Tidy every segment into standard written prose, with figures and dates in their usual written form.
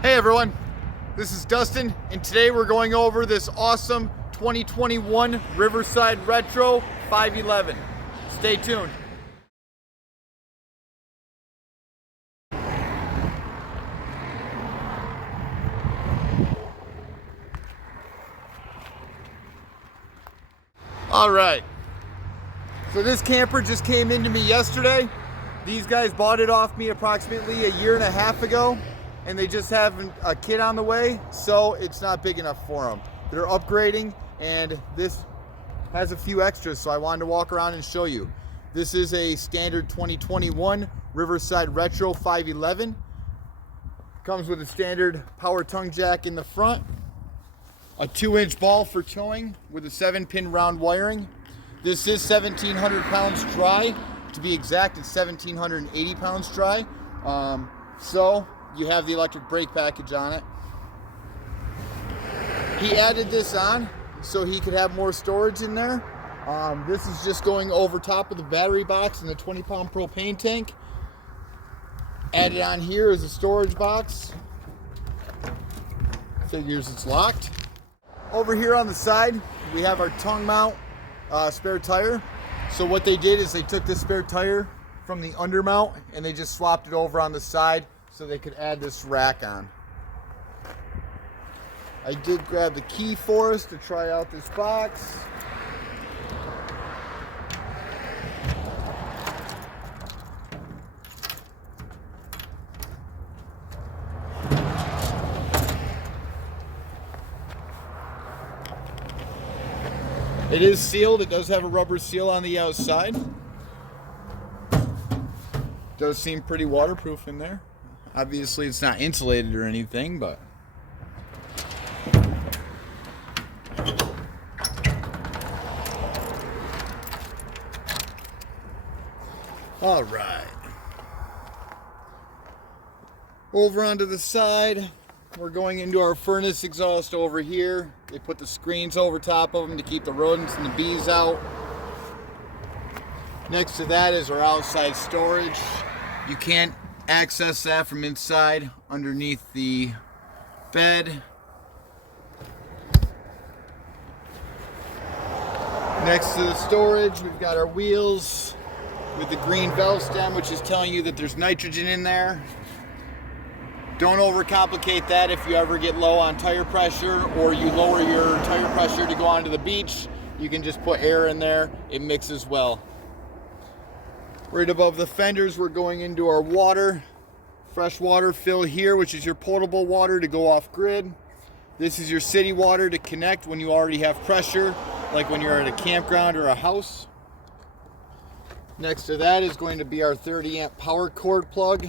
Hey everyone, this is Dustin, and today we're going over this awesome 2021 Riverside Retro 511. Stay tuned. All right, so this camper just came into me yesterday. These guys bought it off me approximately a year and a half ago, and they just have a kid on the way, so it's not big enough for them. They're upgrading, and this has a few extras, so I wanted to walk around and show you. This is a standard 2021 Riverside Retro 511. Comes with a standard power tongue jack in the front, a 2-inch ball for towing with a 7-pin round wiring. This is 1,700 pounds dry. To be exact, it's 1,780 pounds dry. So you have the electric brake package on it. He added this on so he could have more storage in there. This is just going over top of the battery box and the 20-pound propane tank. Added on here is a storage box. Figures it's locked. Over here on the side, we have our tongue mount spare tire. So what they did is they took this spare tire from the undermount and they just swapped it over on the side so they could add this rack on. I did grab the key for us to try out this box. It is sealed. It does have a rubber seal on the outside. Does seem pretty waterproof in there. Obviously it's not insulated or anything, but all right. Over onto the side, we're going into our furnace exhaust over here. They put the screens over top of them to keep the rodents and the bees out. Next to that is our outside storage. You can't access that from inside underneath the bed. Next to the storage, we've got our wheels with the green valve stem, which is telling you that there's nitrogen in there. Don't overcomplicate that. If you ever get low on tire pressure or you lower your tire pressure to go onto the beach, you can just put air in there. It mixes well. Right above the fenders, we're going into our water. Fresh water fill here, which is your potable water to go off grid. This is your city water to connect when you already have pressure, like when you're at a campground or a house. Next to that is going to be our 30 amp power cord plug.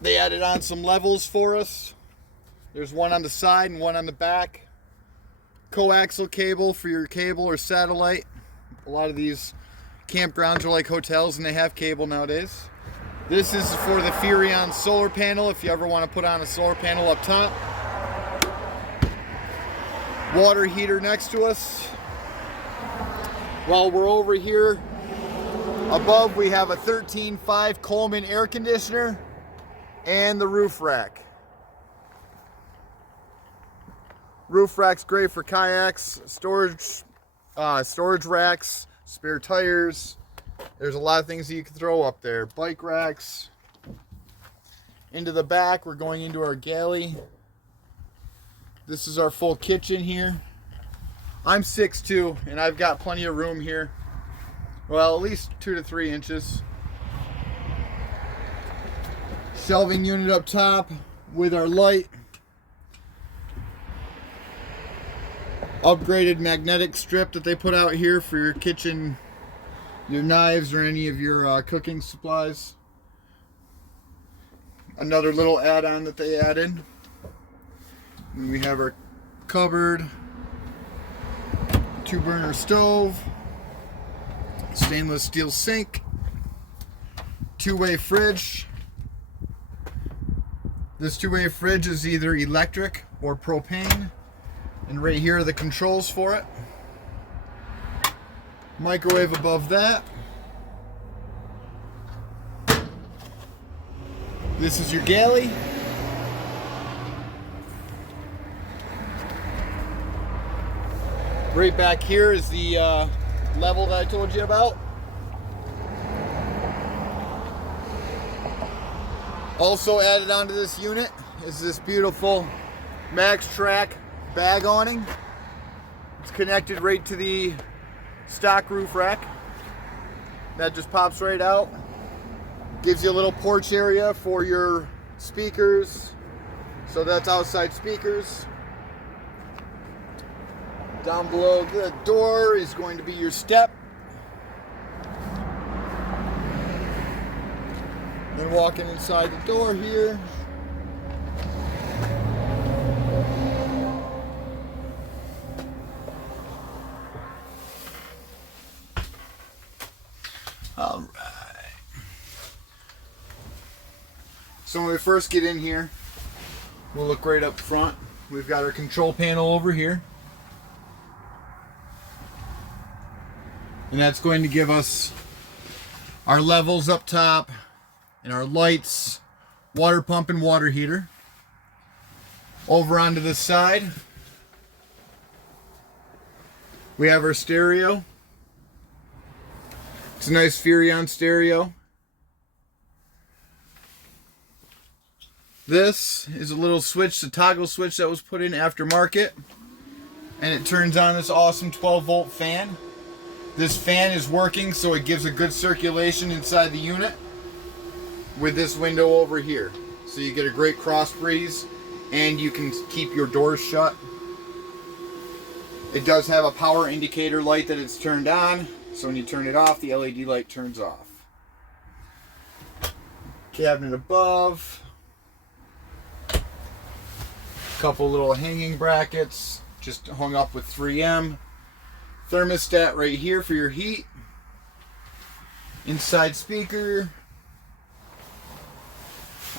They added on some levels for us. There's one on the side and one on the back. Coaxial cable for your cable or satellite. A lot of these campgrounds are like hotels and they have cable nowadays. This is for the Furion solar panel if you ever want to put on a solar panel up top. Water heater next to us. While we're over here, above we have a 13.5 Coleman air conditioner and the roof rack. Roof rack's great for kayaks, storage racks, spare tires. There's a lot of things that you can throw up there. Bike racks. Into the back, we're going into our galley. This is our full kitchen here. I'm 6'2", and I've got plenty of room here. Well, at least 2 to 3 inches. Shelving unit up top with our light. Upgraded magnetic strip that they put out here for your kitchen, your knives, or any of your cooking supplies. Another little add-on that they added. And we have our cupboard, 2-burner stove, stainless steel sink, 2-way fridge. This 2-way fridge is either electric or propane. And right here are the controls for it. Microwave above that. This is your galley. Right back here is the level that I told you about. Also added onto this unit is this beautiful Max Track bag awning. It's connected right to the stock roof rack. That just pops right out. Gives you a little porch area for your speakers. So that's outside speakers. Down below the door is going to be your step. Then walking inside the door here. All right. So when we first get in here, we'll look right up front. We've got our control panel over here. And that's going to give us our levels up top and our lights, water pump and water heater. Over onto the side, we have our stereo. It's a nice Furrion stereo. This is a little switch, the toggle switch that was put in aftermarket, and it turns on this awesome 12-volt fan. This fan is working so it gives a good circulation inside the unit with this window over here. So you get a great cross breeze and you can keep your doors shut. It does have a power indicator light that it's turned on, so when you turn it off, the LED light turns off. Cabinet above. Couple little hanging brackets, just hung up with 3M. Thermostat right here for your heat. Inside speaker.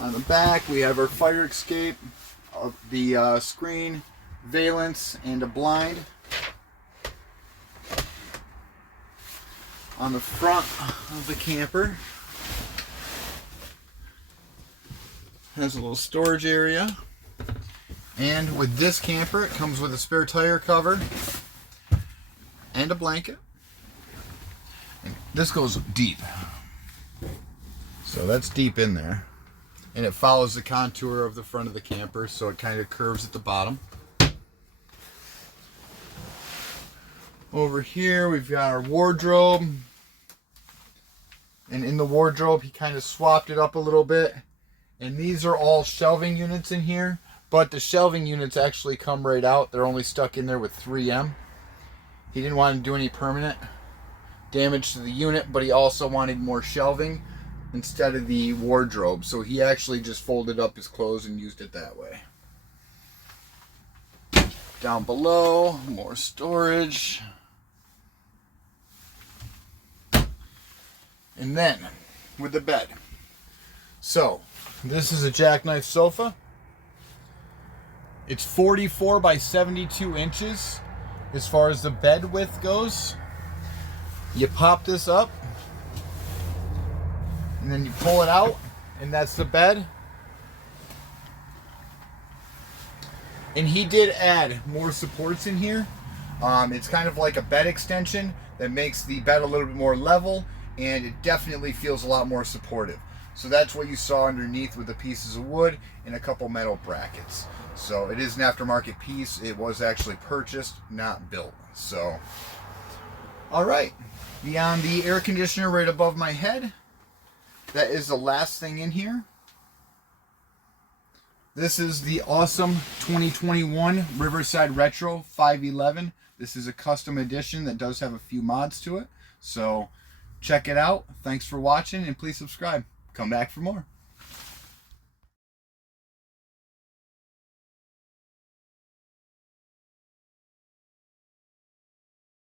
On the back we have our fire escape, the screen, valance, and a blind. On the front of the camper has a little storage area. And with this camper, it comes with a spare tire cover and a blanket. And this goes deep. So that's deep in there. And it follows the contour of the front of the camper, so it kind of curves at the bottom. Over here, we've got our wardrobe. And in the wardrobe, he kind of swapped it up a little bit. And these are all shelving units in here. But the shelving units actually come right out. They're only stuck in there with 3M. He didn't want to do any permanent damage to the unit, but he also wanted more shelving instead of the wardrobe. So he actually just folded up his clothes and used it that way. Down below, more storage. And then, with the bed. So, this is a jackknife sofa. It's 44 by 72 inches as far as the bed width goes. You pop this up and then you pull it out, and that's the bed. And he did add more supports in here. It's kind of like a bed extension that makes the bed a little bit more level, and it definitely feels a lot more supportive. So that's what you saw underneath with the pieces of wood and a couple metal brackets. So it is an aftermarket piece. It was actually purchased, not built. So, all right. Beyond the air conditioner right above my head, that is the last thing in here. This is the awesome 2021 Riverside Retro 511. This is a custom edition that does have a few mods to it. So check it out. Thanks for watching, and please subscribe. Come back for more.